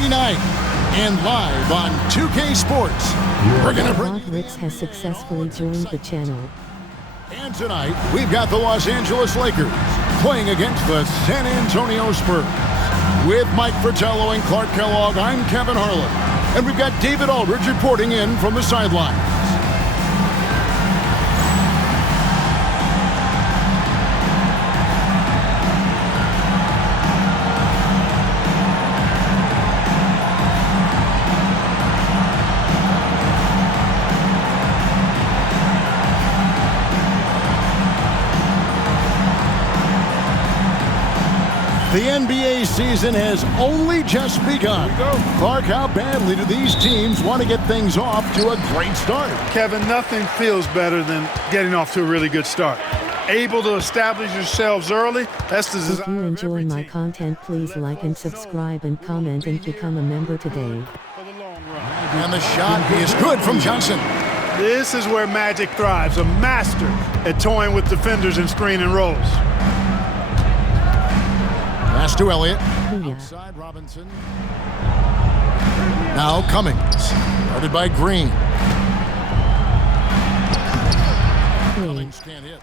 $1.99 and live on 2K Sports. We're going to bring Ritz has successfully joined the channel. And tonight, we've got the Los Angeles Lakers playing against the San Antonio Spurs. With Mike Fratello and Clark Kellogg, I'm Kevin Harlan. And we've got David Aldridge reporting in from the sideline. The NBA season has only just begun. Clark, how badly do these teams want to get things off to a great start? Kevin, nothing feels better than getting off to a really good start. Able to establish yourselves early, that's the desire. If you enjoy my content, please like and subscribe and comment and become a member today. For the long run. And the shot is good from Johnson. This is where Magic thrives, a master at toying with defenders and screening rolls. Pass to Elliott. Booyah. Outside Robinson. Now Cummings. Guarded by Green. Cummings can't hit.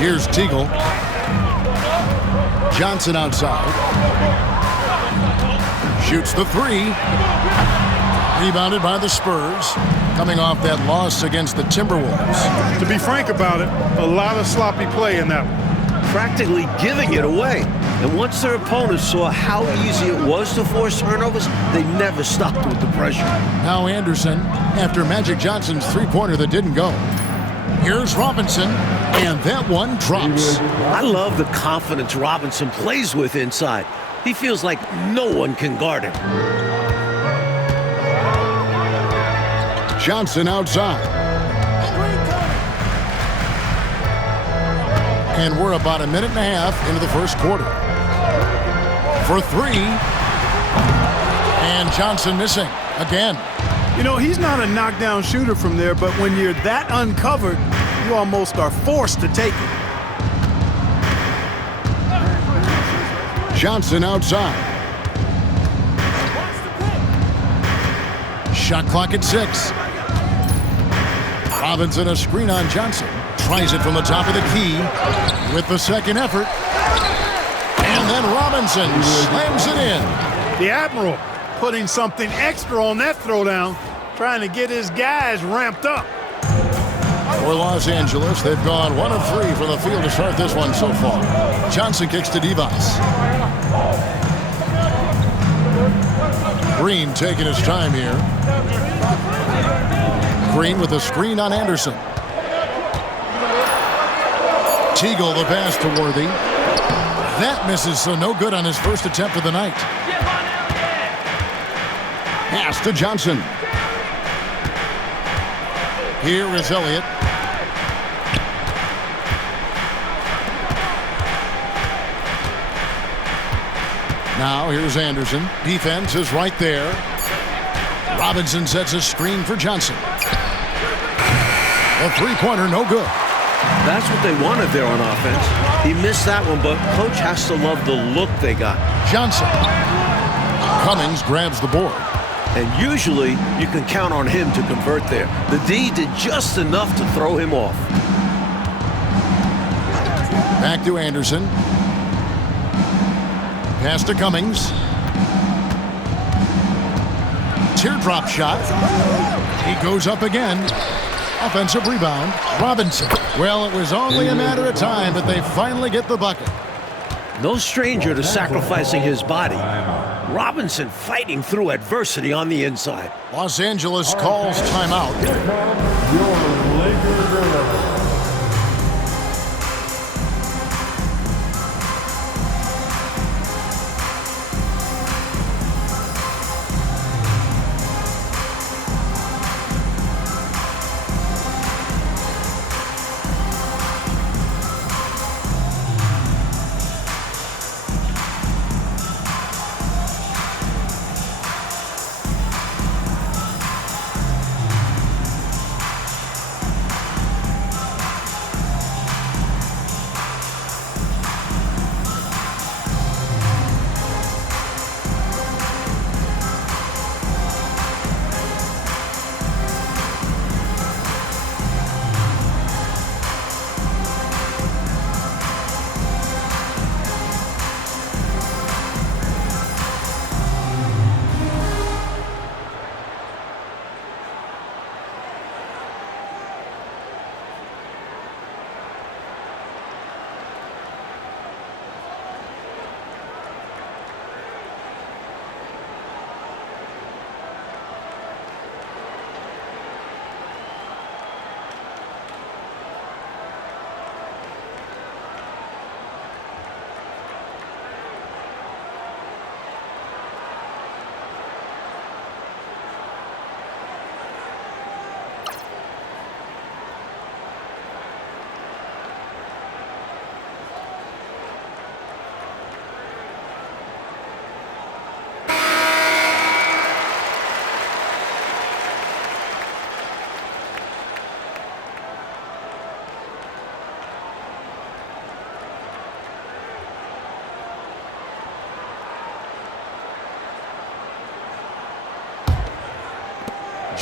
Here's Teagle. Johnson outside. Shoots the three. Rebounded by the Spurs. Coming off that loss against the Timberwolves. To be frank about it, a lot of sloppy play in that one. Practically giving it away. And once their opponents saw how easy it was to force turnovers, they never stopped with the pressure. Now Anderson, after Magic Johnson's three-pointer that didn't go. Here's Robinson, and that one drops. I love the confidence Robinson plays with inside. He feels like no one can guard him. Johnson outside. And we're about a minute and a half into the first quarter. For three. And Johnson missing again. You know, he's not a knockdown shooter from there, but when you're that uncovered, you almost are forced to take it. Johnson outside. Shot clock at 6. Robinson a screen on Johnson. Tries it from the top of the key with the second effort. And then Robinson slams it in. The Admiral putting something extra on that throwdown, trying to get his guys ramped up. For Los Angeles, they've gone 1 of 3 from the field to start this one so far. Johnson kicks to Devos. Green taking his time here. Green with a screen on Anderson. Teagle the pass to Worthy. That misses, so no good on his first attempt of the night. Pass to Johnson. Here is Elliott. Now here's Anderson. Defense is right there. Robinson sets a screen for Johnson. A three-pointer, no good. That's what they wanted there on offense. He missed that one, but coach has to love the look they got. Johnson. Cummings grabs the board. And usually, you can count on him to convert there. The D did just enough to throw him off. Back to Anderson. Pass to Cummings. Teardrop shot. He goes up again. Offensive rebound. Robinson. Well, it was only a matter of time, but they finally get the bucket. No stranger to sacrificing his body. Robinson fighting through adversity on the inside. Los Angeles calls timeout.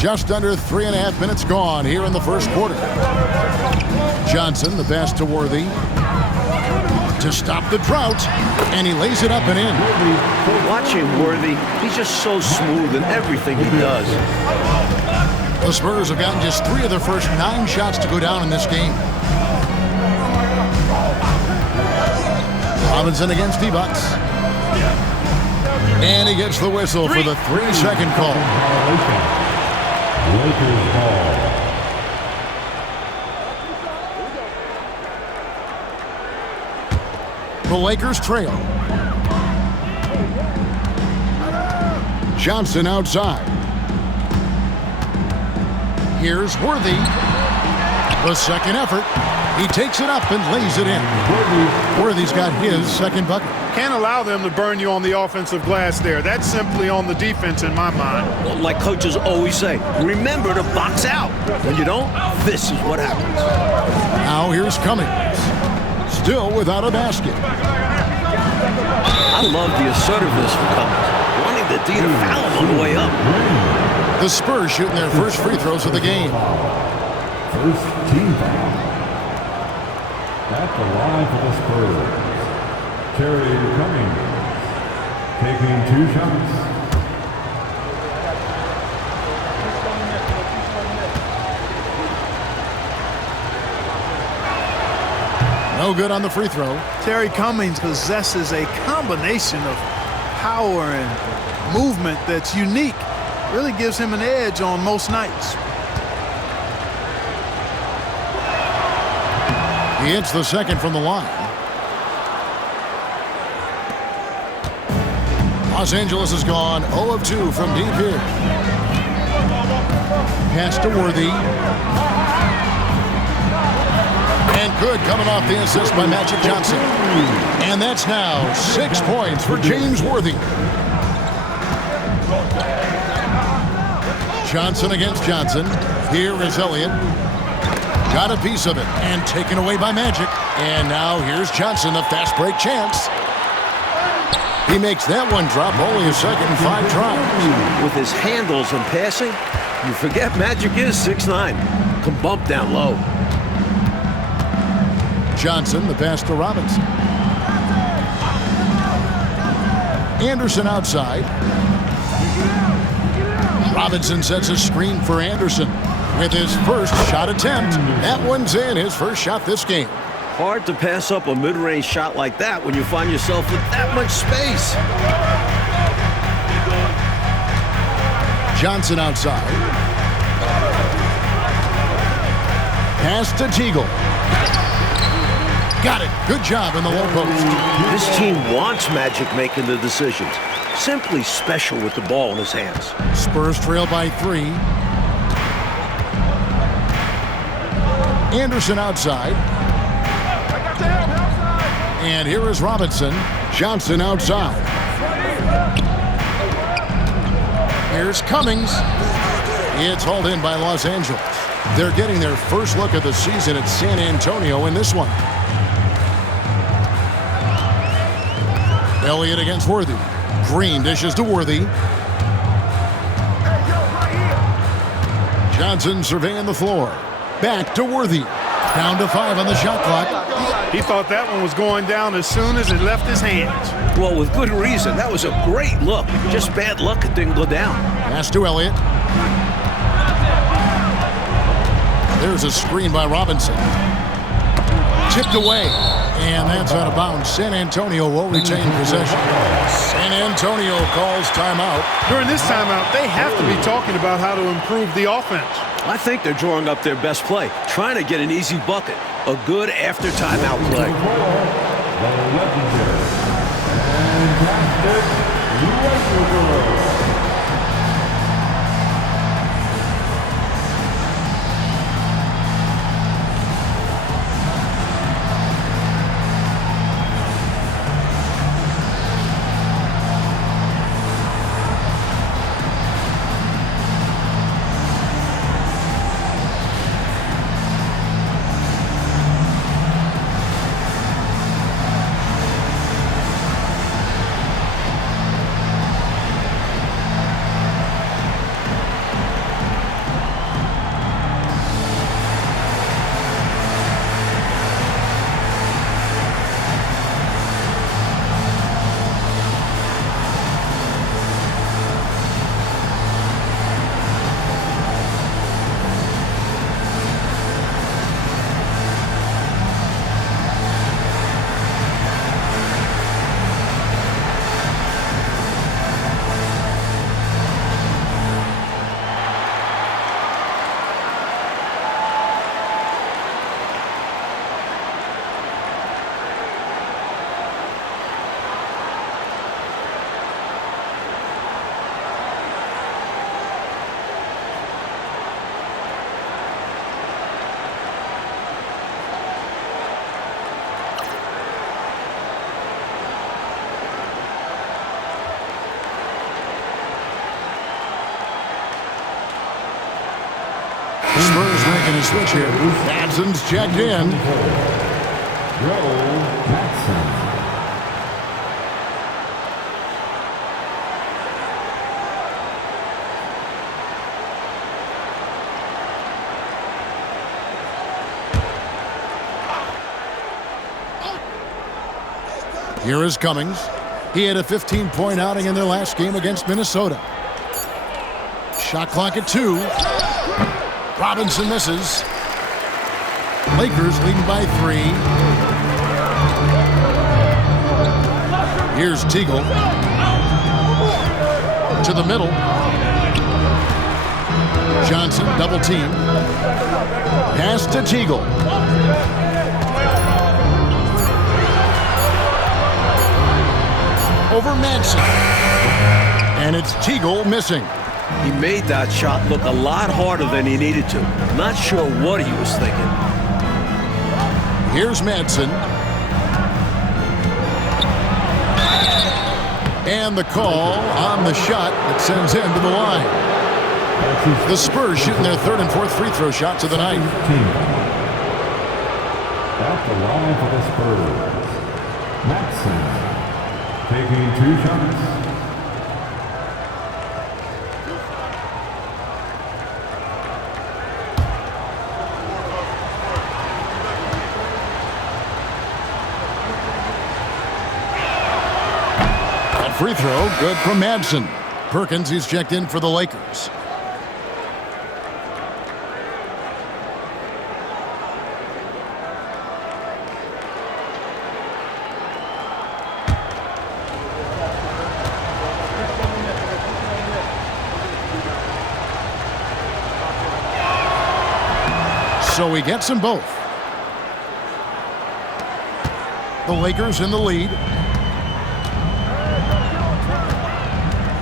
Just under 3.5 minutes gone here in the first quarter. Johnson, the pass to Worthy to stop the drought, and he lays it up and in. Watching Worthy, he's just so smooth in everything he does. The Spurs have gotten just 3 of their first 9 shots to go down in this game. Robinson against D-Bucks. And he gets the whistle for the 3-second call. Lakers ball. The Lakers trail. Johnson outside. Here's Worthy. The second effort. He takes it up and lays it in. Worthy's got his second bucket. Can't allow them to burn you on the offensive glass there. That's simply on the defense in my mind. Well, like coaches always say, remember to box out. When you don't, this is what happens. Now here's Cummings. Still without a basket. I love the assertiveness from Cummings, wanting the D to foul him on the way up. The Spurs shooting their first free throws of the game. First team foul. At the line for the Spurs. Terry Cummings taking 2 shots. No good on the free throw. Terry Cummings possesses a combination of power and movement that's unique. Really gives him an edge on most nights. He hits the second from the line. Los Angeles has gone 0 of 2 from deep here. Pass to Worthy. And good coming off the assist by Magic Johnson. And that's now 6 points for James Worthy. Johnson against Johnson. Here is Elliott. Got a piece of it and taken away by Magic. And now here's Johnson, the fast break chance. He makes that one drop, only a second and 5 tries. With his handles and passing, you forget Magic is 6'9". Can bump down low. Johnson, the pass to Robinson. Anderson outside. Robinson sets a screen for Anderson with his first shot attempt. That one's in, his first shot this game. Hard to pass up a mid-range shot like that when you find yourself with that much space. Johnson outside. Pass to Teagle. Got it. Good job in the low post. This team wants Magic making the decisions. Simply special with the ball in his hands. Spurs trail by 3. Anderson outside. And here is Robinson. Johnson outside. Here's Cummings. It's hauled in by Los Angeles. They're getting their first look of the season at San Antonio in this one. Elliott against Worthy. Green dishes to Worthy. Johnson surveying the floor. Back to Worthy. Down to 5 on the shot clock. He thought that one was going down as soon as it left his hands. Well, with good reason. That was a great look. Just bad luck it didn't go down. Pass to Elliott. There's a screen by Robinson. Tipped away. And that's out of bounds. San Antonio will retain possession. San Antonio calls timeout. During this timeout, they have to be talking about how to improve the offense. I think they're drawing up their best play, trying to get an easy bucket. A good after timeout play. The legendary, fantastic Lakers. Spurs making a switch here. Matson's checked in. Joe Matson. Here is Cummings. He had a 15-point outing in their last game against Minnesota. Shot clock at 2. Robinson misses. Lakers leading by 3. Here's Teagle. To the middle. Johnson, double team. Pass to Teagle. Over Manson. And it's Teagle missing. He made that shot look a lot harder than he needed to. Not sure what he was thinking. Here's Manson. And the call on the shot that sends him to the line. The Spurs shooting their third and fourth free throw shots of the night. At the line for the Spurs, Matson taking 2 shots. That free throw, good from Madsen. Perkins, he's checked in for the Lakers. So he gets them both. The Lakers in the lead.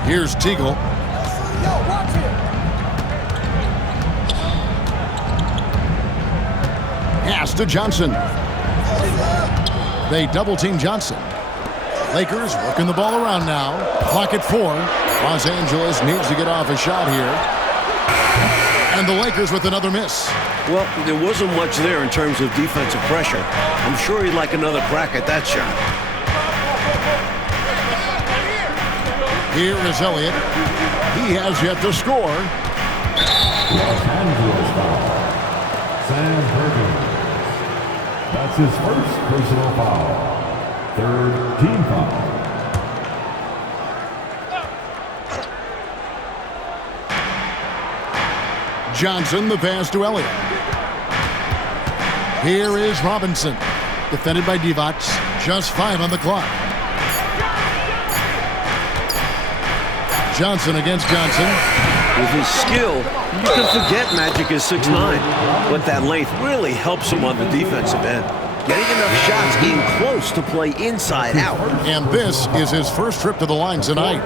Here's Teagle. Pass to Johnson. They double team Johnson. Lakers working the ball around now. Clock at 4. Los Angeles needs to get off a shot here. And the Lakers with another miss. Well, there wasn't much there in terms of defensive pressure. I'm sure he'd like another crack at that shot. Here is Elliott. He has yet to score. Los Angeles foul. Sam Perkins. That's his first personal foul. Third team foul. Johnson, the pass to Elliott. Here is Robinson. Defended by Divac. Just 5 on the clock. Johnson against Johnson. With his skill, you can forget Magic is 6'9", but that length really helps him on the defensive end. Getting enough shots in close to play inside out. And this is his first trip to the line tonight.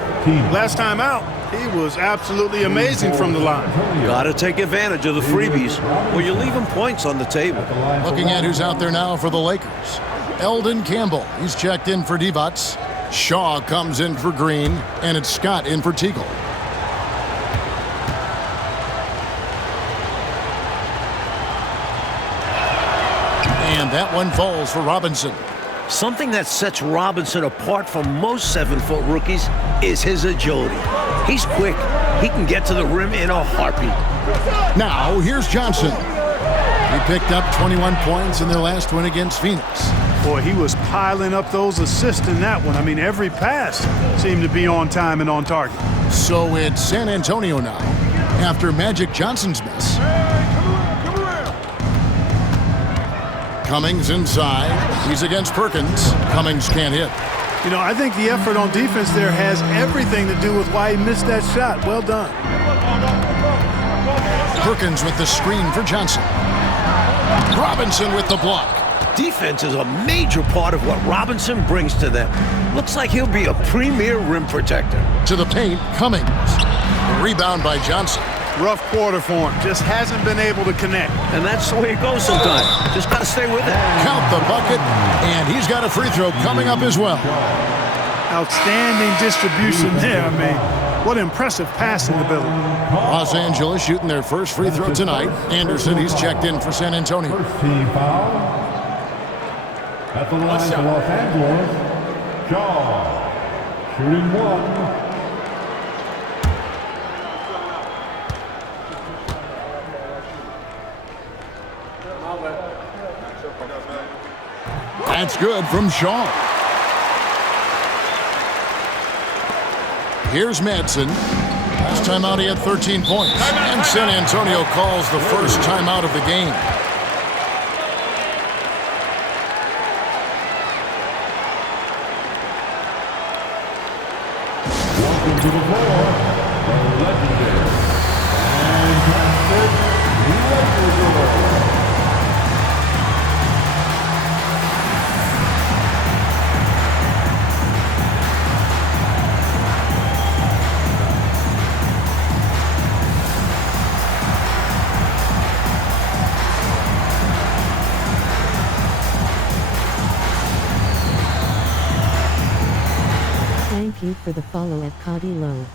Last time out, he was absolutely amazing from the line. Got to take advantage of the freebies, or you're leaving points on the table. Looking at who's out there now for the Lakers. Eldon Campbell, he's checked in for Divac. Shaw comes in for Green, and it's Scott in for Teagle. And that one falls for Robinson. Something that sets Robinson apart from most 7-foot rookies is his agility. He's quick. He can get to the rim in a heartbeat. Now, here's Johnson. He picked up 21 points in their last win against Phoenix. Boy, he was piling up those assists in that one. I mean, every pass seemed to be on time and on target. So it's San Antonio now, after Magic Johnson's miss. Cummings inside. He's against Perkins. Cummings can't hit. You know, I think the effort on defense there has everything to do with why he missed that shot. Well done. Perkins with the screen for Johnson. Robinson with the block. Defense is a major part of what Robinson brings to them. Looks like he'll be a premier rim protector. To the paint, Cummings. Rebound by Johnson. Rough quarter for him. Just hasn't been able to connect. And that's the way it goes sometimes. Just got to stay with it. Count the bucket, and he's got a free throw coming up as well. Outstanding distribution there. I mean, What impressive passing ability. Los Angeles shooting their first free throw tonight. Anderson, he's checked in for San Antonio. First team foul. At the line for Los Angeles, Shaw. Shooting 1. That's good from Shaw. Here's Madsen. Last timeout he had 13 points. And San Antonio calls the first timeout of the game. Welcome to the floor, the legendary fantastic Lakers. Thank you for the follow at Cody Lowe.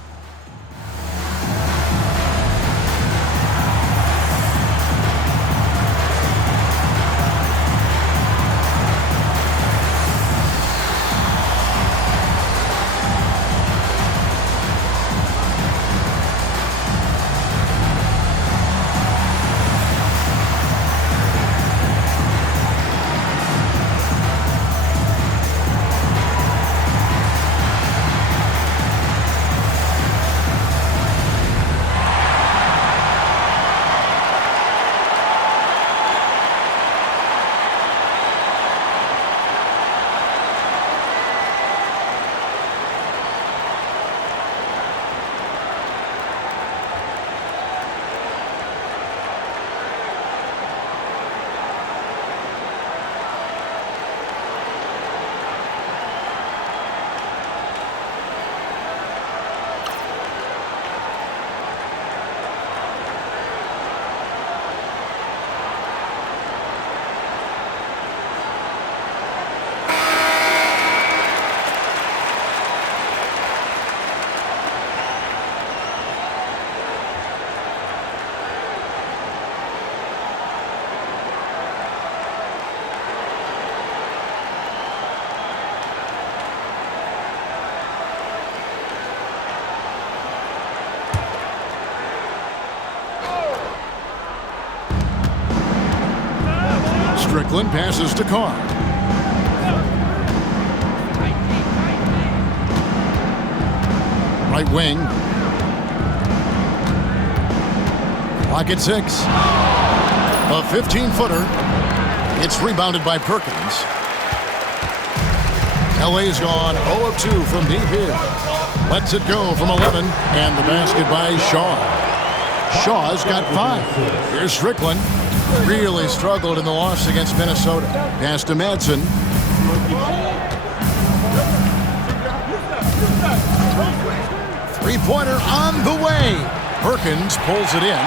Strickland passes to Carr. Right wing. Clock at 6. A 15-footer. It's rebounded by Perkins. LA's gone 0 of 2 from deep here. Lets it go from 11. And the basket by Shaw. Shaw's got 5. Here's Strickland. Really struggled in the loss against Minnesota. Pass to Madsen. Three-pointer on the way. Perkins pulls it in.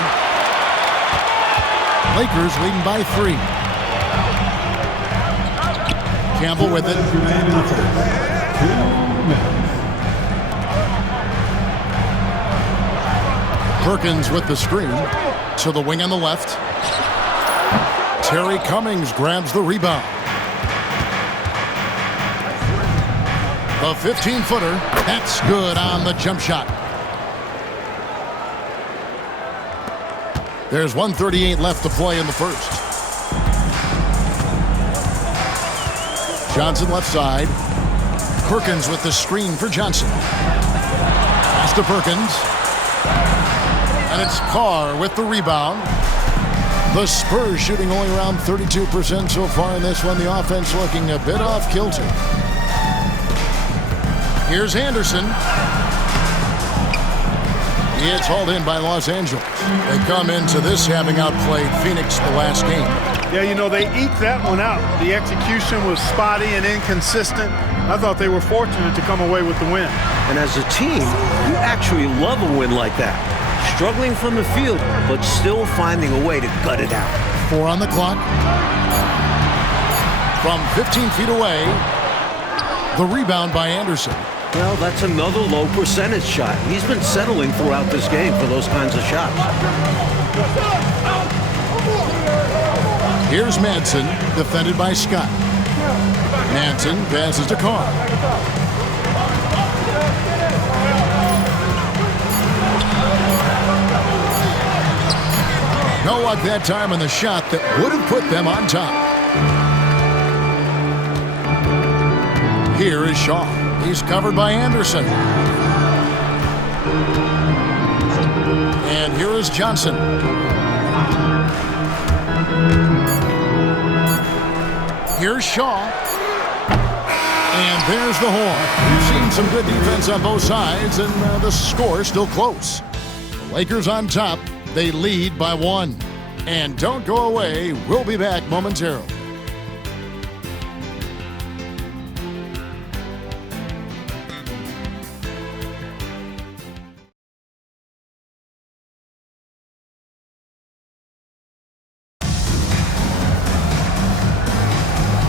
Lakers leading by 3. Campbell with it. Perkins with the screen. To the wing on the left. Terry Cummings grabs the rebound. The 15-footer. That's good on the jump shot. There's 1:38 left to play in the first. Johnson left side. Perkins with the screen for Johnson. Pass to Perkins. And it's Carr with the rebound. The Spurs shooting only around 32% so far in this one. The offense looking a bit off kilter. Here's Anderson. It's hauled in by Los Angeles. They come into this having outplayed Phoenix the last game. Yeah, you know, they eked that one out. The execution was spotty and inconsistent. I thought they were fortunate to come away with the win. And as a team, you actually love a win like that. Struggling from the field, but still finding a way to gut it out. 4 on the clock. From 15 feet away, the rebound by Anderson. Well, that's another low percentage shot. He's been settling throughout this game for those kinds of shots. Here's Madsen, defended by Scott. Madsen passes to Carr. No luck that time on the shot that would have put them on top. Here is Shaw. He's covered by Anderson. And here is Johnson. Here's Shaw. And there's the horn. We've seen some good defense on both sides, and the score is still close. The Lakers on top. They lead by 1. And don't go away. We'll be back momentarily.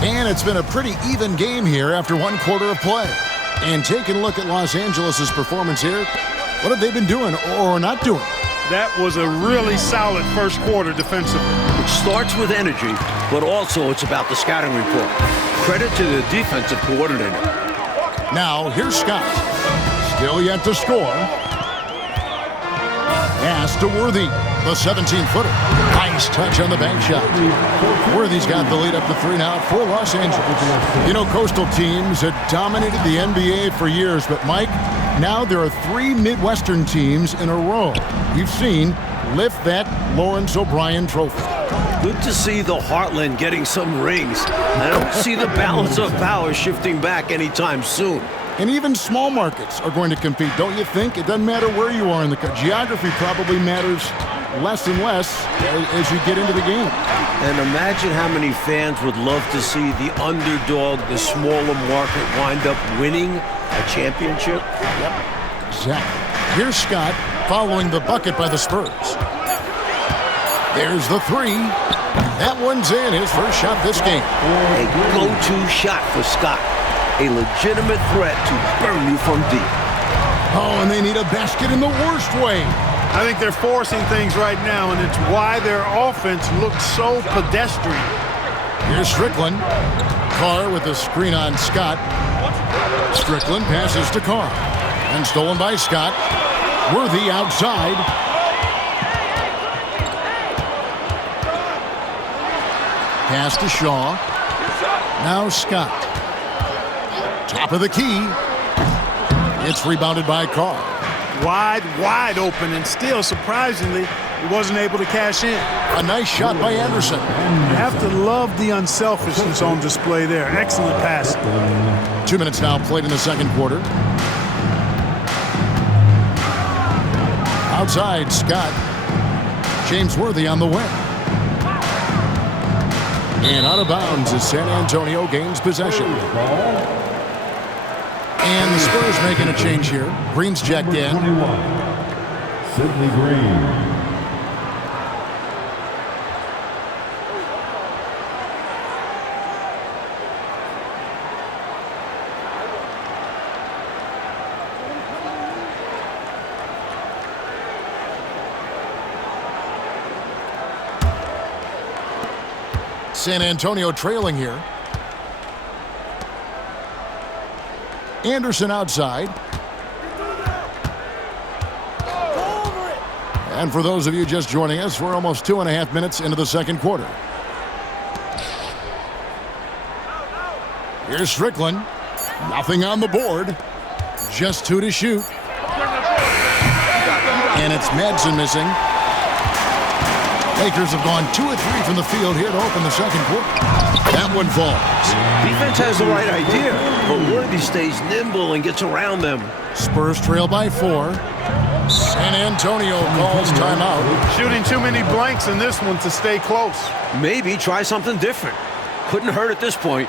And it's been a pretty even game here after 1 quarter of play. And taking a look at Los Angeles' performance here, what have they been doing or not doing? That was a really solid first quarter defensively. It starts with energy, but also it's about the scouting report. Credit to the defensive coordinator. Now, here's Scott. Still yet to score. Pass to Worthy, the 17-footer. Nice touch on the bank shot. Worthy's got the lead up to 3 now for Los Angeles. You know, coastal teams had dominated the NBA for years, but Mike, now there are 3 Midwestern teams in a row we've seen lift that Lawrence O'Brien trophy. Good to see the Heartland getting some rings. I don't see the balance of power shifting back anytime soon. And even small markets are going to compete, don't you think? It doesn't matter where you are in the country. Geography probably matters less and less as you get into the game. And imagine how many fans would love to see the underdog, the smaller market, wind up winning a championship. Yep, exactly. Here's Scott following the bucket by the Spurs. There's the 3. That one's in, his first shot this game. A go-to shot for Scott. A legitimate threat to burn you from deep. Oh, and they need a basket in the worst way. I think they're forcing things right now, and it's why their offense looks so pedestrian. Here's Strickland. Carr with the screen on Scott. Strickland passes to Carr. And stolen by Scott. Worthy outside. Pass to Shaw. Now Scott. Top of the key. It's rebounded by Carr. Wide open, and still, surprisingly, he wasn't able to cash in. A nice shot by Anderson. You have to love the unselfishness on display there. Excellent pass. 2 minutes now played in the second quarter. Outside, Scott. James Worthy on the wing. And out of bounds as San Antonio gains possession. And the Spurs making a change here. Green's checked in. 21, Sidney Green. San Antonio trailing here. Anderson outside. And for those of you just joining us, we're almost 2.5 minutes into the second quarter. Here's Strickland. Nothing on the board. Just 2 to shoot. And it's Madsen missing. Lakers have gone 2 of 3 from the field here to open the second quarter. That one falls. Defense has the right idea, but Worthy stays nimble and gets around them. Spurs trail by 4. San Antonio calls timeout. Shooting too many blanks in this one to stay close. Maybe try something different. Couldn't hurt at this point.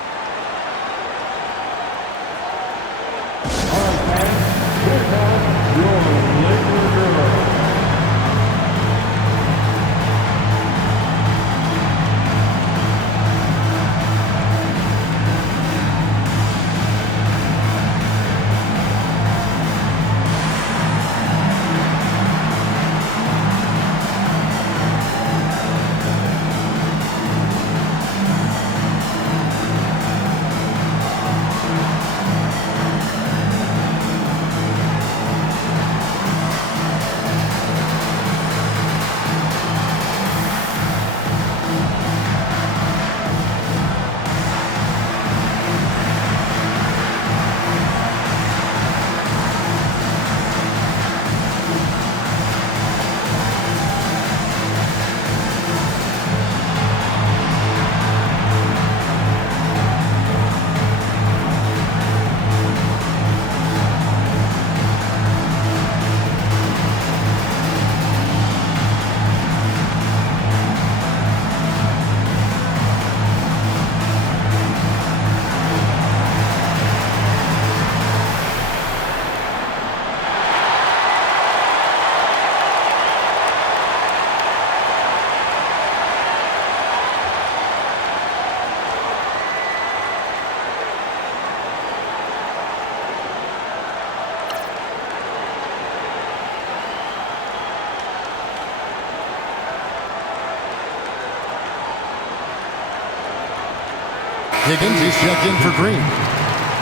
Higgins is checked in for Green.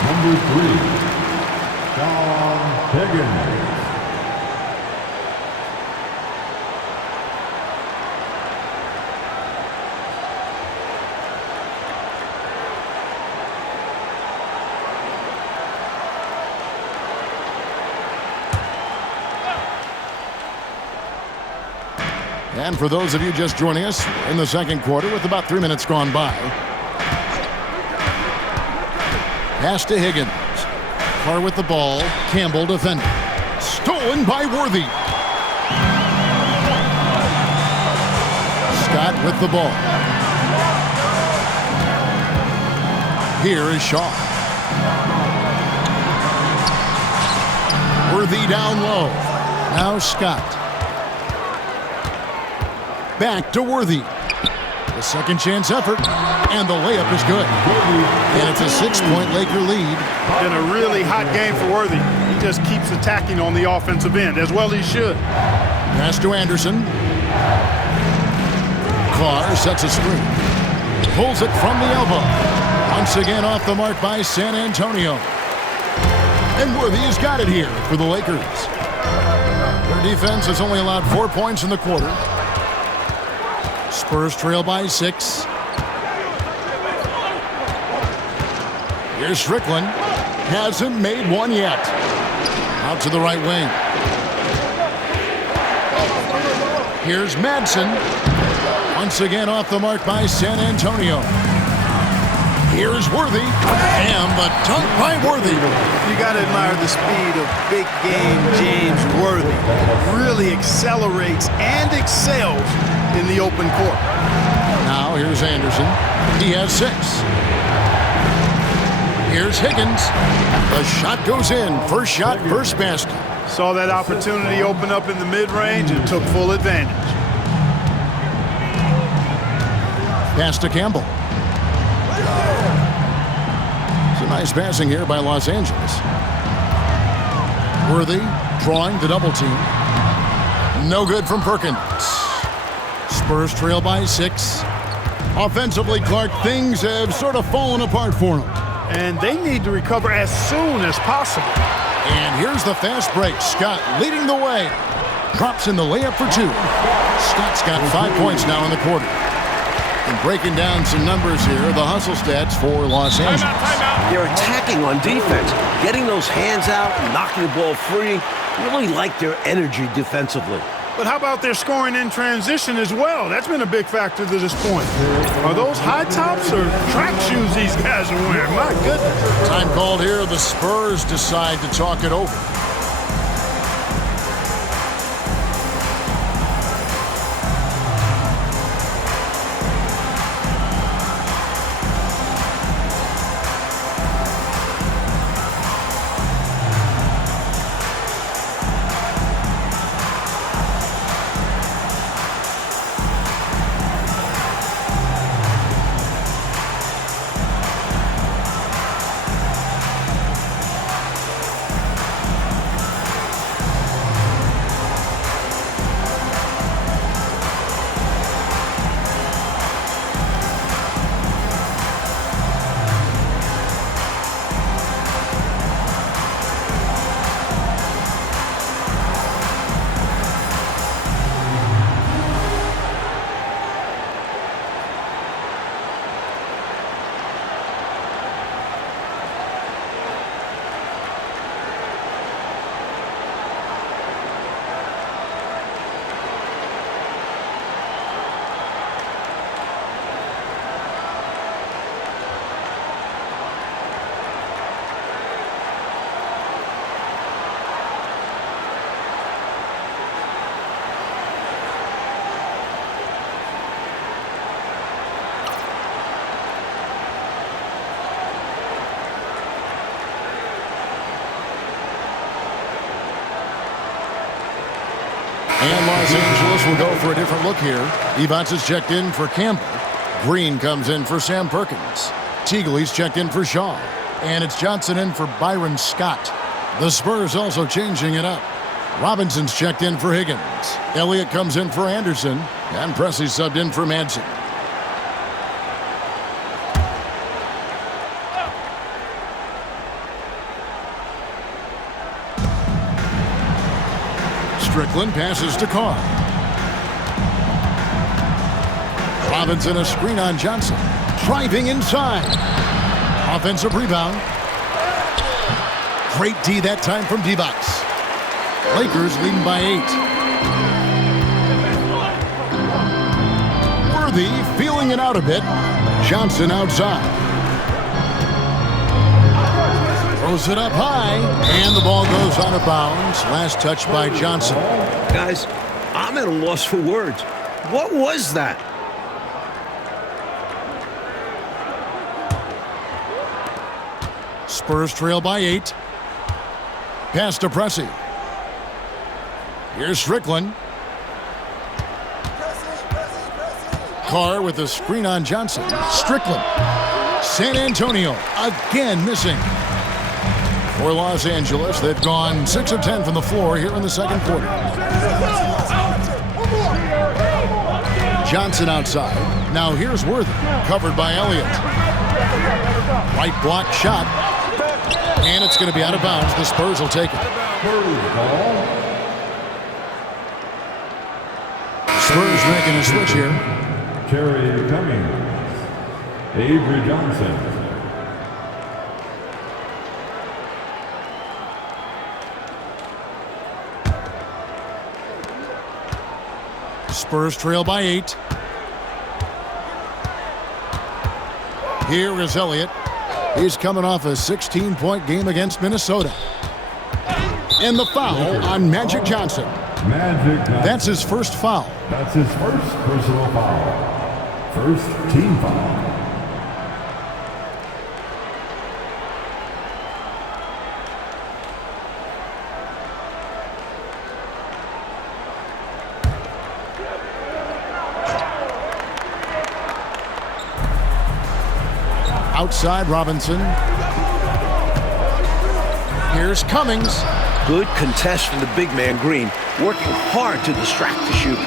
Number 3, Sean Higgins. And for those of you just joining us, in the second quarter with about 3 minutes gone by. Pass to Higgins. Carr with the ball. Campbell defending. Stolen by Worthy. Scott with the ball. Here is Shaw. Worthy down low. Now Scott. Back to Worthy. The second chance effort, and the layup is good. And it's a 6-point Laker lead. Been a really hot game for Worthy. He just keeps attacking on the offensive end, as well he should. Pass to Anderson. Carr sets a screen. Pulls it from the elbow. Once again off the mark by San Antonio. And Worthy has got it here for the Lakers. Their defense has only allowed 4 points in the quarter. Spurs trail by 6. Here's Strickland. Hasn't made one yet. Out to the right wing. Here's Madsen. Once again off the mark by San Antonio. Here's Worthy. And the dunk by Worthy. You got to admire the speed of big game James Worthy. Really accelerates and excels in the open court. Now here's Anderson. He has 6. Here's Higgins. The shot goes in. First shot, first basket. Saw that opportunity open up in the mid-range and took full advantage. Pass to Campbell. Some nice passing here by Los Angeles. Worthy drawing the double team. No good from Perkins. Spurs trail by 6. Offensively, Clark, things have sort of fallen apart for them. And they need to recover as soon as possible. And here's the fast break. Scott leading the way. Drops in the layup for 2. Scott's got 5 points now in the quarter. And breaking down some numbers here, the hustle stats for Los Angeles. They're attacking on defense, getting those hands out, knocking the ball free. Really like their energy defensively. But how about their scoring in transition as well? That's been a big factor to this point. Are those high tops or track shoes these guys are wearing? My goodness. Time called here. The Spurs decide to talk it over. And Los Angeles will go for a different look here. Evans is checked in for Campbell. Green comes in for Sam Perkins. Teagley's checked in for Shaw. And it's Johnson in for Byron Scott. The Spurs also changing it up. Robinson's checked in for Higgins. Elliott comes in for Anderson. And Presley subbed in for Madsen. Strickland passes to Carr. Robinson a screen on Johnson. Driving inside. Offensive rebound. Great D that time from Divac. Lakers leading by 8. Worthy feeling it out a bit. Johnson outside. Throws it up high, and the ball goes out of bounds. Last touch by Johnson. Guys, I'm at a loss for words. What was that? Spurs trail by 8. Pass to Pressey. Here's Strickland. Carr with a screen on Johnson. Strickland. San Antonio again missing. For Los Angeles, they've gone 6 of 10 from the floor here in the second quarter. Johnson outside. Now here's Worthy. Covered by Elliott. Right block shot. And it's going to be out of bounds. The Spurs will take it. Spurs making a switch here. Terry Cummings. Avery Johnson. Spurs trail by 8. Here is Elliott. He's coming off a 16-point game against Minnesota. And the foul on Magic Johnson. Magic Johnson. That's his first foul. That's his first personal foul. First team foul. Outside Robinson. Here's Cummings. Good contest from the big man Green, working hard to distract the shooter.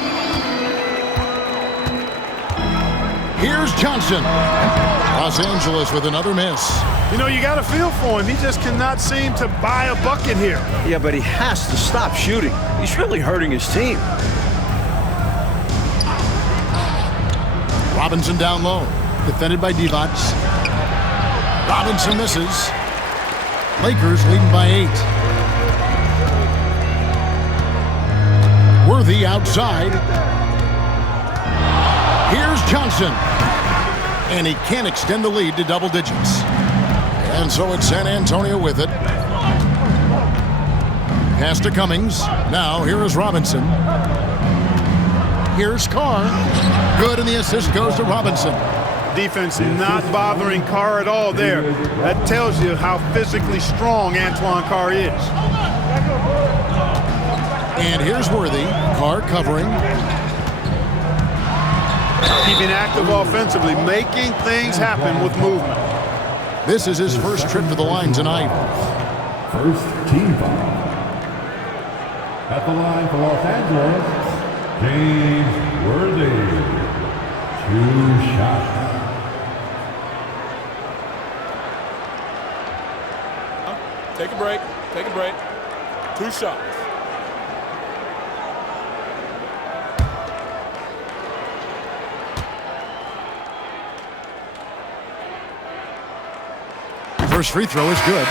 Here's Johnson. Los Angeles with another miss. You know, you got a feel for him. He just cannot seem to buy a bucket here. Yeah, but he has to stop shooting. He's really hurting his team. Robinson down low. Defended by Divac. Robinson misses. Lakers leading by 8. Worthy outside. Here's Johnson. And he can't extend the lead to double digits. And so it's San Antonio with it. Pass to Cummings. Now here is Robinson. Here's Carr. Good, and the assist goes to Robinson. Defense not bothering Carr at all there. That tells you how physically strong Antoine Carr is. And here's Worthy. Carr covering. Keeping active offensively, making things happen with movement. This is his first trip to the line tonight. First team foul. At the line for Los Angeles, James Worthy. 2 shots. Take a break. Take a break. 2 shots. First free throw is good.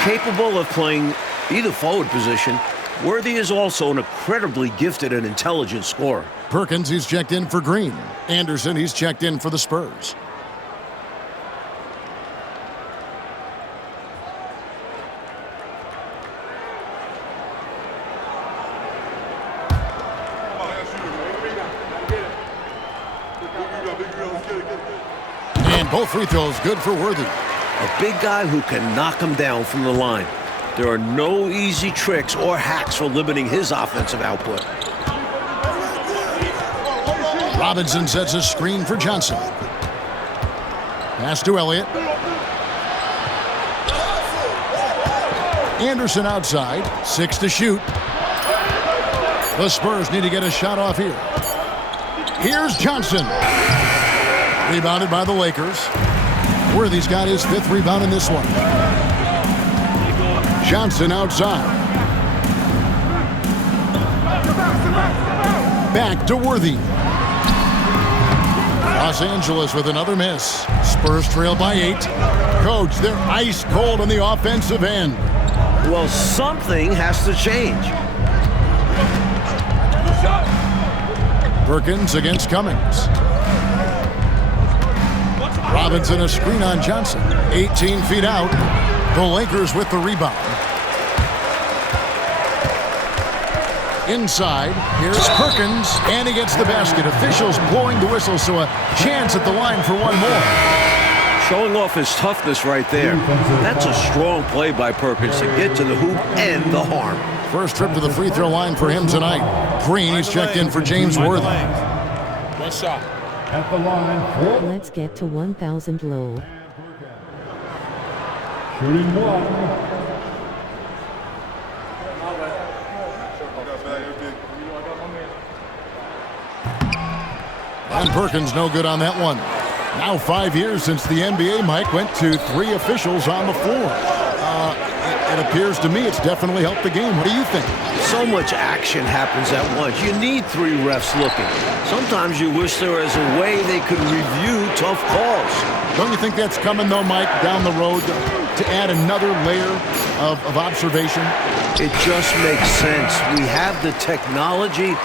Capable of playing either forward position, Worthy is also an incredibly gifted and intelligent scorer. Perkins, he's checked in for Green. Anderson, he's checked in for the Spurs. And both free throws good for Worthy. A big guy who can knock him down from the line. There are no easy tricks or hacks for limiting his offensive output. Robinson sets a screen for Johnson. Pass to Elliott. Anderson outside. 6 to shoot. The Spurs need to get a shot off here. Here's Johnson. Rebounded by the Lakers. Worthy's got his 5th rebound in this one. Johnson outside. Back to Worthy. Los Angeles with another miss. Spurs trail by 8. Coach, they're ice cold on the offensive end. Well, something has to change. Perkins against Cummings. Robinson a screen on Johnson. 18 feet out. The Lakers with the rebound. Inside, here's Perkins, and he gets the basket. Officials blowing the whistle, so a chance at the line for one more. Showing off his toughness right there. That's a strong play by Perkins to get to the hoop and the harm. First trip to the free throw line for him tonight. Green, he's checked in for James Worthy. One shot. At the line, Let's get to 1,000 low. shooting 1. And Perkins no good on that one. Now 5 years since the NBA, Mike, went to 3 officials on the floor. It appears to me it's definitely helped the game. What do you think? So much action happens at once. You need 3 refs looking. Sometimes you wish there was a way they could review tough calls. Don't you think that's coming, though, Mike, down the road to add another layer of observation? It just makes sense. We have the technology.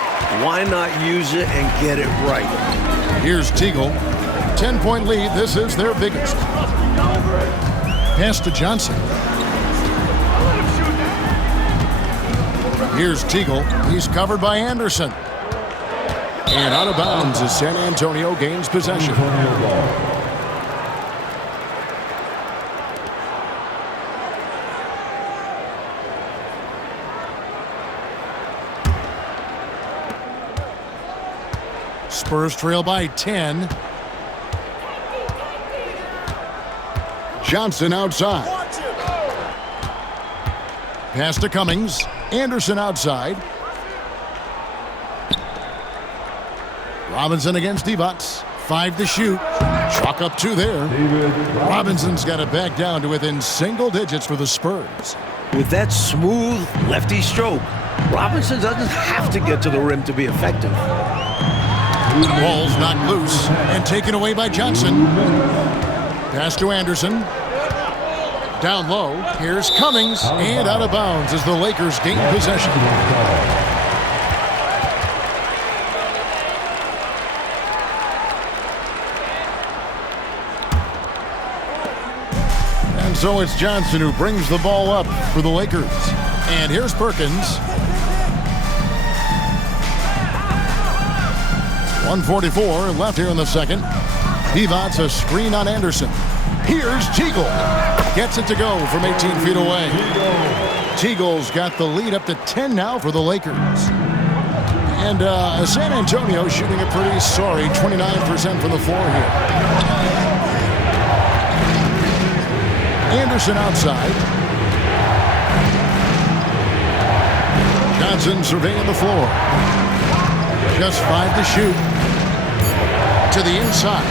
Why not use it and get it right? Here's Teagle. 10-point lead. This is their biggest. Pass to Johnson. Here's Teagle. He's covered by Anderson. And out of bounds as San Antonio gains possession. Spurs trail by 10. Johnson outside. Pass to Cummings. Anderson outside. Robinson against Divac. 5 to shoot. Chalk up 2 there. Robinson's got it back down to within single digits for the Spurs. With that smooth lefty stroke, Robinson doesn't have to get to the rim to be effective. Ball's knocked loose and taken away by Johnson. Pass to Anderson. Down low. Here's Cummings. And out of bounds as the Lakers gain possession. And so it's Johnson who brings the ball up for the Lakers. And here's Perkins. 1:44 left here in the second. Divac a screen on Anderson. Here's Teagle. Gets it to go from 18 feet away. Teagle's got the lead up to 10 now for the Lakers. And San Antonio shooting it pretty sorry. 29% from the floor here. Anderson outside. Johnson surveying the floor. Just 5 to shoot. To the inside.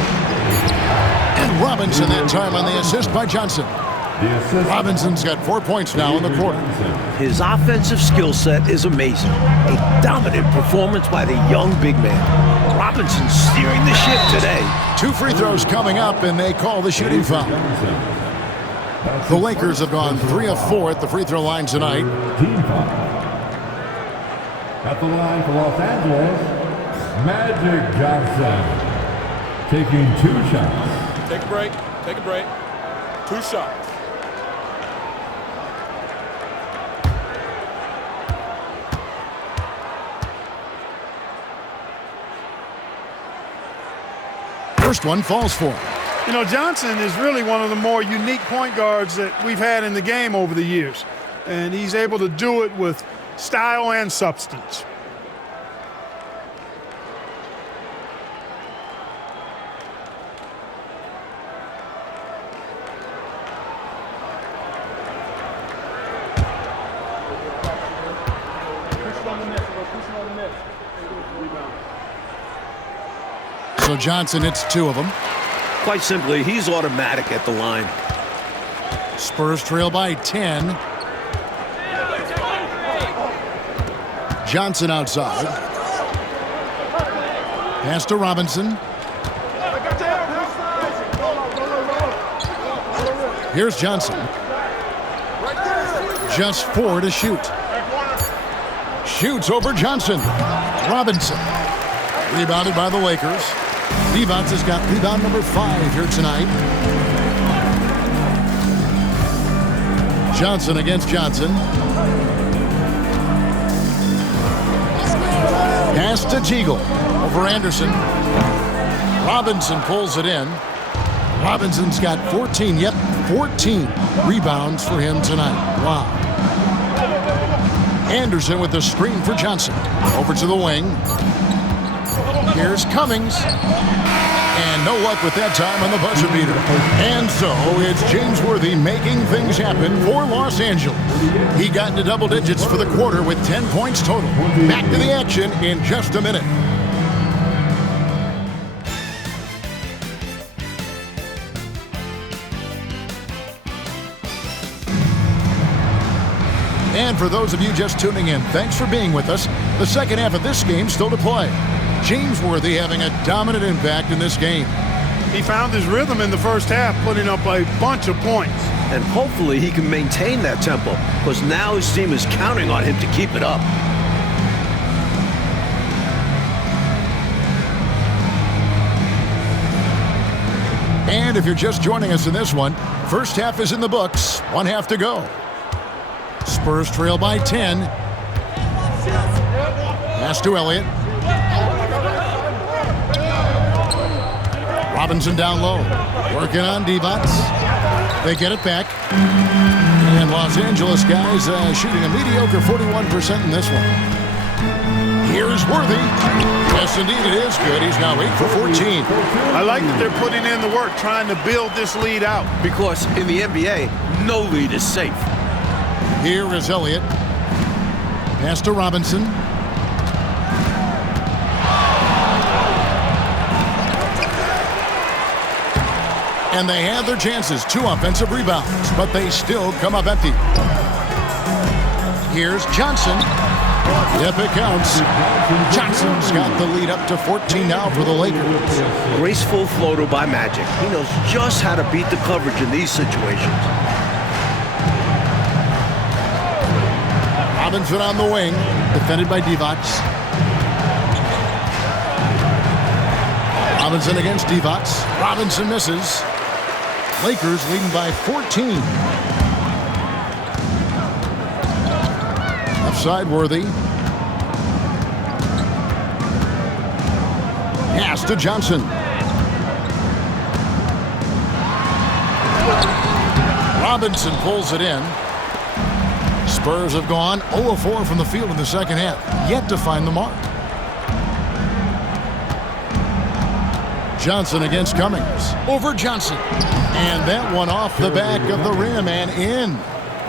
And Robinson that time on the assist by Johnson. Robinson's got 4 points now in the quarter. His offensive skill set is amazing. A dominant performance by the young big man. Robinson steering the ship today. 2 free throws coming up, and they call the shooting foul. The Lakers have gone 3 of 4 at the free throw line tonight. Team foul. At the line for Los Angeles, Magic Johnson. Taking 2 shots. Take a break. Take a break. 2 shots. First one falls for him. You know, Johnson is really one of the more unique point guards that we've had in the game over the years. And he's able to do it with style and substance. So Johnson hits 2 of them. Quite simply, he's automatic at the line. Spurs trail by 10. Johnson outside. Pass to Robinson. Here's Johnson. Just 4 to shoot. Shoots over Johnson. Robinson. Rebounded by the Lakers. Divac has got rebound number 5 here tonight. Johnson against Johnson. Pass to Jeagle over Anderson. Robinson pulls it in. Robinson's got 14 rebounds for him tonight. Wow. Anderson with the screen for Johnson. Over to the wing. Here's Cummings. And no luck with that time on the buzzer beater. And so it's James Worthy making things happen for Los Angeles. He got into double digits for the quarter with 10 points total. Back to the action in just a minute. And for those of you just tuning in, thanks for being with us. The second half of this game still to play. James Worthy having a dominant impact in this game. He found his rhythm in the first half, putting up a bunch of points. And hopefully he can maintain that tempo, because now his team is counting on him to keep it up. And if you're just joining us in this one, first half is in the books. 1 half to go. Spurs trail by 10. Pass to Elliott. Robinson down low. Working on Divac. They get it back. And Los Angeles guys shooting a mediocre 41% in this one. Here's Worthy. Yes, indeed it is good. He's now 8 for 14. I like that they're putting in the work, trying to build this lead out. Because in the NBA, no lead is safe. Here is Elliott. Pass to Robinson. And they have their chances. 2 offensive rebounds, but they still come up empty. Here's Johnson. Yep, it counts. Johnson's got the lead up to 14 now for the Lakers. Graceful floater by Magic. He knows just how to beat the coverage in these situations. Robinson on the wing, defended by Divac. Robinson against Divac. Robinson misses. Lakers leading by 14. Left side, Worthy. Pass to Johnson. Robinson pulls it in. Spurs have gone 0-4 from the field in the second half, yet to find the mark. Johnson against Cummings. Over Johnson. And that one off the back of the rim and in.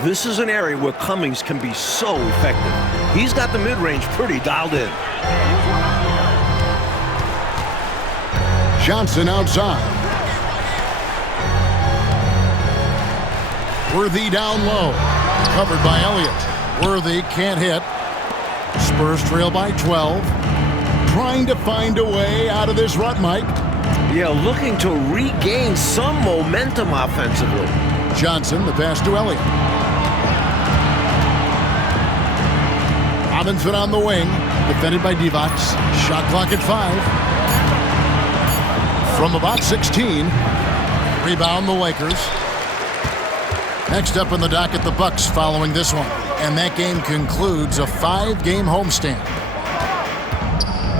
This is an area where Cummings can be so effective. He's got the mid-range pretty dialed in. Johnson outside. Worthy down low. Covered by Elliott. Worthy can't hit. Spurs trail by 12. Trying to find a way out of this rut, Mike. Yeah, looking to regain some momentum offensively. Johnson, the pass to Elliott. Robinson on the wing. Defended by Divac. Shot clock at 5. From about 16. Rebound the Lakers. Next up on the docket, the Bucks following this one. And that game concludes a 5-game homestand.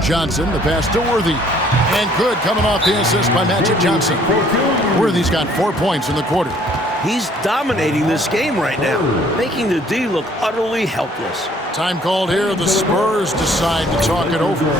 Johnson, the pass to Worthy. And good coming off the assist by Magic Johnson. Worthy's got 4 points in the quarter. He's dominating this game right now, making the D look utterly helpless. Time called here. The Spurs decide to talk it over.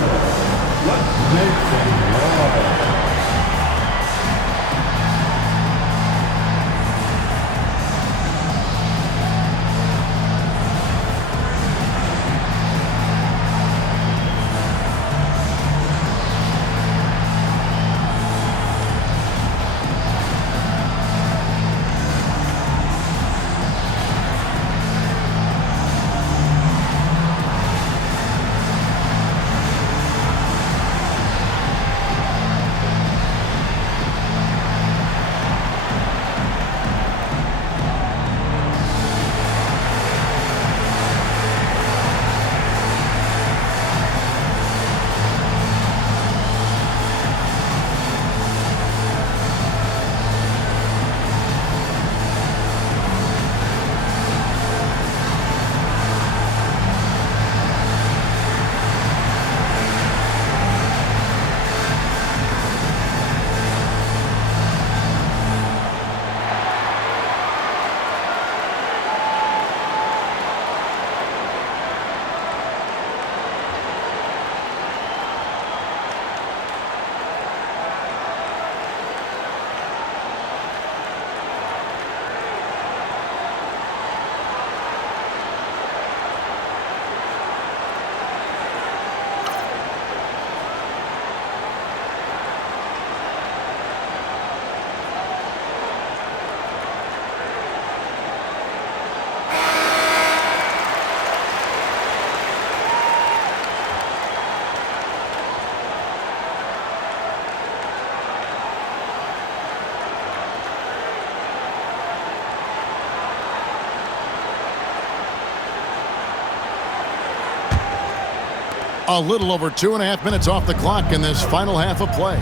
A little over 2.5 minutes off the clock in this final half of play.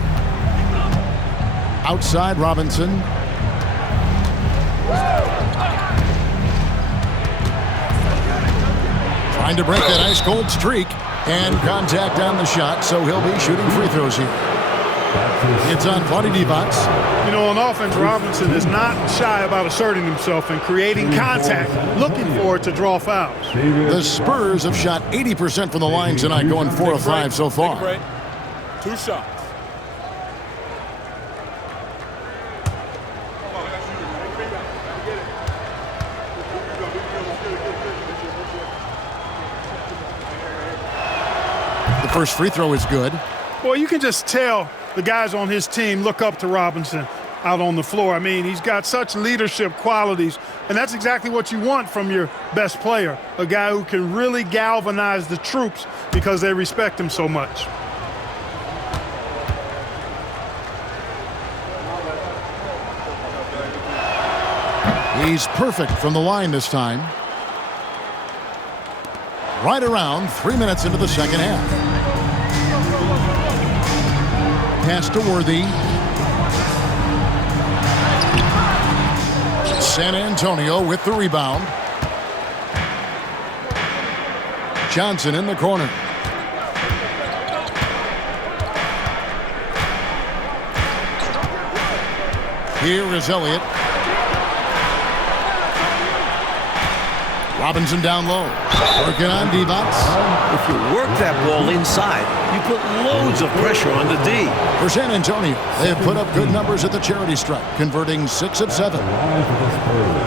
Outside Robinson. Trying to break that ice-cold streak. And contact on the shot, so he'll be shooting free throws here. It's on Vlade Divac. You know, on offense, Robinson is not shy about asserting himself and creating contact, looking for it to draw fouls. The Spurs have shot 80% from the line tonight, going 4 of 5 so far. Take a break. 2 shots. The first free throw is good. Boy, you can just tell the guys on his team look up to Robinson out on the floor. I mean, he's got such leadership qualities, and that's exactly what you want from your best player, a guy who can really galvanize the troops because they respect him so much. He's perfect from the line this time. Right around 3 minutes into the second half. Pass to Worthy. San Antonio with the rebound. Johnson in the corner. Here is Elliott. Robinson down low. Working on Divac. If you work that ball inside, you put loads of pressure on the D. For San Antonio, they have put up good numbers at the charity stripe, converting 6 of 7. Line for the Spurs.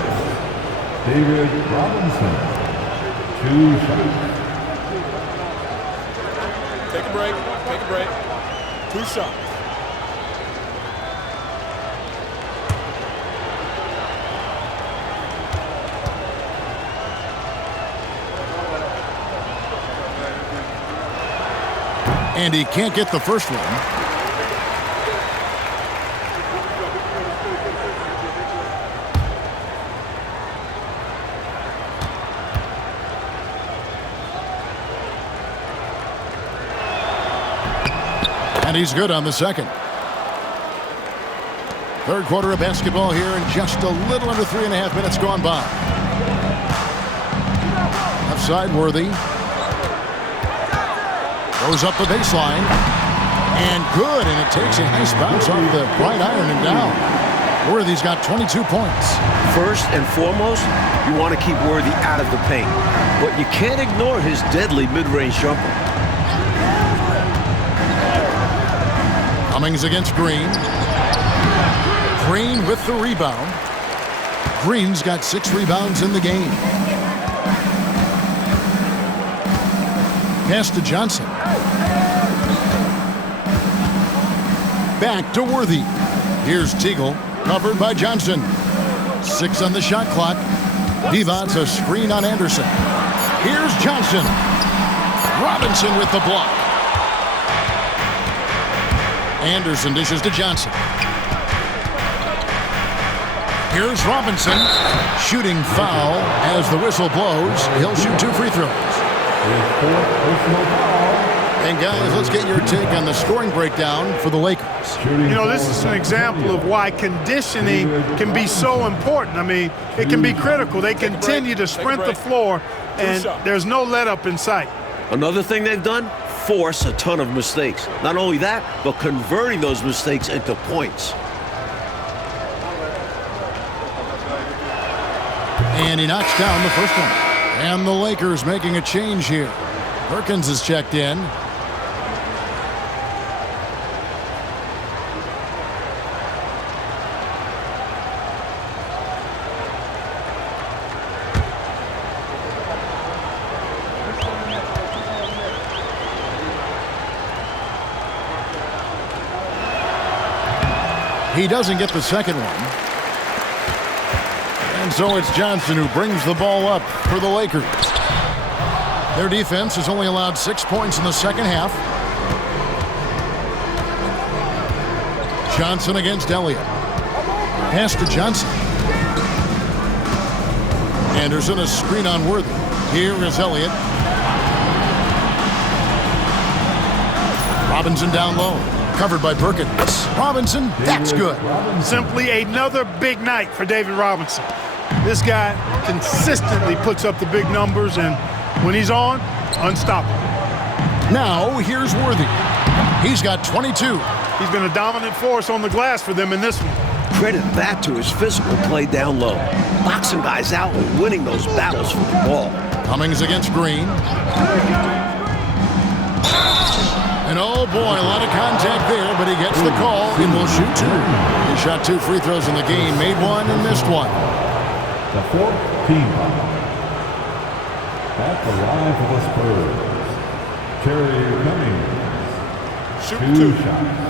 David Robinson. 2 shots. Take a break. Take a break. 2 shots. And he can't get the first one. And he's good on the second. Third quarter of basketball here, and just a little under 3.5 minutes gone by. Left side, Worthy. Goes up the baseline. And good, and it takes a nice bounce off the right iron and down. Worthy's got 22 points. First and foremost, you want to keep Worthy out of the paint. But you can't ignore his deadly mid-range jumper. Cummings against Green. Green with the rebound. Green's got 6 rebounds in the game. Pass to Johnson. Back to Worthy. Here's Teagle, covered by Johnson. 6 on the shot clock. Divac a screen on Anderson. Here's Johnson. Robinson with the block. Anderson dishes to Johnson. Here's Robinson. Shooting foul as the whistle blows. He'll shoot 2 free throws. And guys, let's get your take on the scoring breakdown for the Lakers. You know, this is an example of why conditioning can be so important. I mean, it can be critical. They continue to sprint the floor, and there's no let-up in sight. Another thing they've done, force a ton of mistakes. Not only that, but converting those mistakes into points. And he knocks down the first one. And the Lakers making a change here. Perkins is checked in. He doesn't get the second one. And so it's Johnson who brings the ball up for the Lakers. Their defense has only allowed 6 points in the second half. Johnson against Elliott. Pass to Johnson. Anderson a screen on Worthy. Here is Elliott. Robinson down low. Covered by Perkins. Robinson, that's good. Simply another big night for David Robinson. This guy consistently puts up the big numbers, and when he's on, unstoppable. Now, here's Worthy. He's got 22. He's been a dominant force on the glass for them in this one. Credit that to his physical play down low. Boxing guys out and winning those battles for the ball. Cummings against Green. And oh boy, a lot of contact there, but he gets the call and will shoot two. He shot 2 free throws in the game, made one and missed one. The fourth team foul. At the line for the Spurs, Terry Cummings. Shoot two. Shots.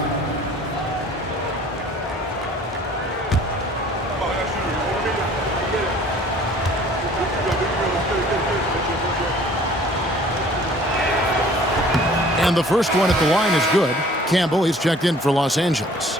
And the first one at the line is good. Campbell, he's checked in for Los Angeles.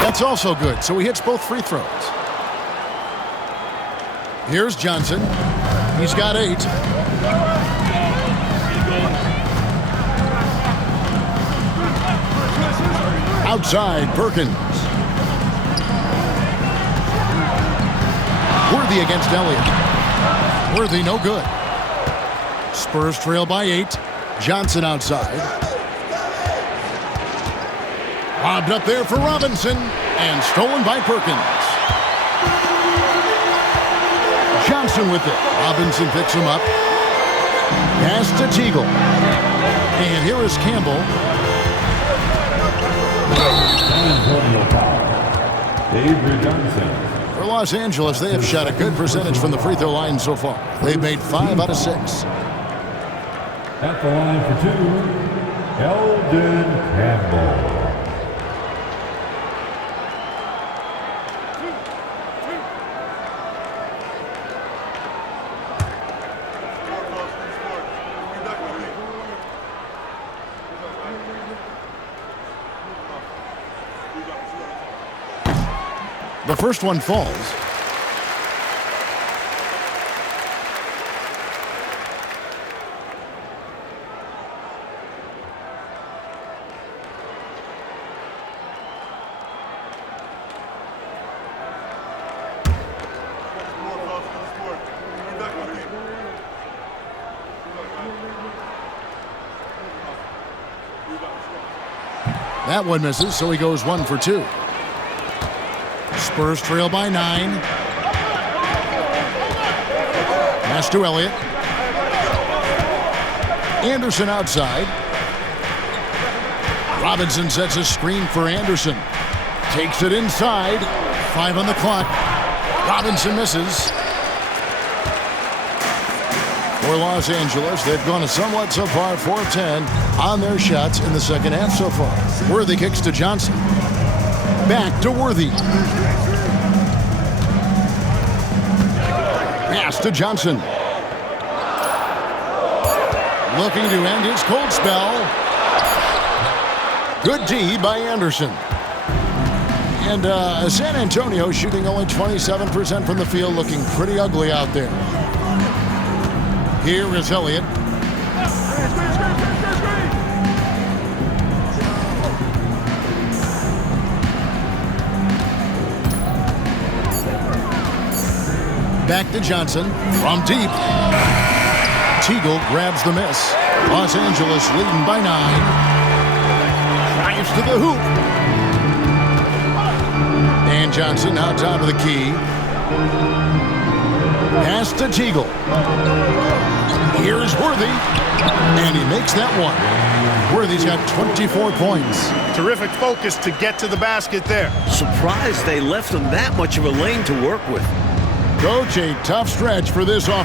That's also good, so he hits both free throws. Here's Johnson. He's got 8. Outside, Perkins. Worthy against Elliott. Worthy, no good. Spurs trail by 8. Johnson outside. Lobbed up there for Robinson, and stolen by Perkins. Johnson with it. Robinson picks him up. Pass to Teagle. And here is Campbell. Avery Johnson. For Los Angeles, they have shot a good percentage from the free throw line so far. They've made 5 out of 6. At the line for 2, Eldon Campbell. The first one falls. That one misses, so he goes 1 for 2. Spurs trail by 9. Pass to Elliott. Anderson outside. Robinson sets a screen for Anderson. Takes it inside. 5 on the clock. Robinson misses. For Los Angeles, they've gone a somewhat subpar 4-10 on their shots in the second half so far. Worthy kicks to Johnson. Back to Worthy. Pass to Johnson. Looking to end his cold spell. Good D by Anderson. And San Antonio shooting only 27% from the field, looking pretty ugly out there. Here is Elliott. Back to Johnson from deep. Teagle grabs the miss. Los Angeles leading by 9. Drives to the hoop. And Johnson now top of the key. Pass to Teagle. Here's Worthy. And he makes that one. Worthy's got 24 points. Terrific focus to get to the basket there. Surprised they left him that much of a lane to work with. Coach, a tough stretch for this offense.